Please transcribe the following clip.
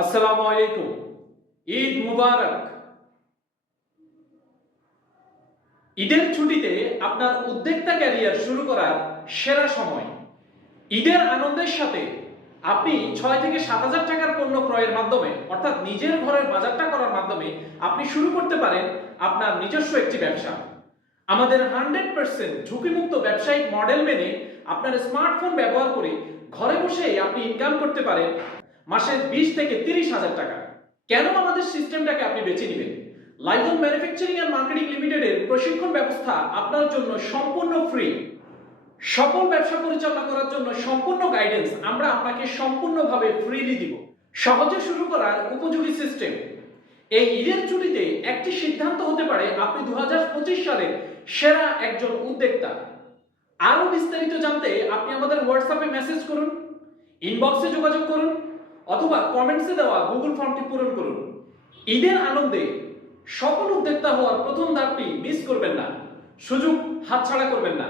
আসসালামু আলাইকুম। ঈদ মুবারক। ঈদের ছুটিতে আপনার উদ্যোক্তা ক্যারিয়ার শুরু করার সেরা সময়। ঈদের আনন্দের সাথে আপনি 6 থেকে 7 হাজার টাকার পণ্য ক্রয়ের মাধ্যমে অর্থাৎ নিজের ঘরের বাজারটা করার মাধ্যমে আপনি শুরু করতে পারেন আপনার নিজস্ব একটি ব্যবসা। আমাদের 100% ঝুঁকিমুক্ত ব্যবসায়িক মডেল মেনে আপনার স্মার্টফোন ব্যবহার করে ঘরে বসেই আপনি ইনকাম করতে পারেন মাসে 20 থেকে 30 হাজার টাকা। কেন আমাদের সিস্টেমটাকে আপনি বেছে নেবেন? লাইজন ম্যানুফ্যাকচারিং এন্ড মার্কেটিং লিমিটেডের প্রশিক্ষণ ব্যবস্থা আপনার জন্য সম্পূর্ণ ফ্রি। সফল ব্যবসা পরিচালনা করার জন্য সম্পূর্ণ গাইডেন্স আমরা আপনাকে সম্পূর্ণভাবে ফ্রিলি দিব। সহজে শুরু করার উপযোগী সিস্টেম। এই ঈদের ছুটিতে একটি সিদ্ধান্ত হতে পারে আপনি 2025 সালের সেরা একজন উদ্যোক্তা। আরো বিস্তারিত জানতে আপনি আমাদের হোয়াটসঅ্যাপে মেসেজ করুন, ইনবক্সে যোগাযোগ করুন অথবা কমেন্টসে দেওয়া গুগল ফর্মটি পূরণ করুন। ঈদের আনন্দে সফল উদ্যোক্তা হওয়ার প্রথম ধাপটি মিস করবেন না, সুযোগ হাতছাড়া করবেন না।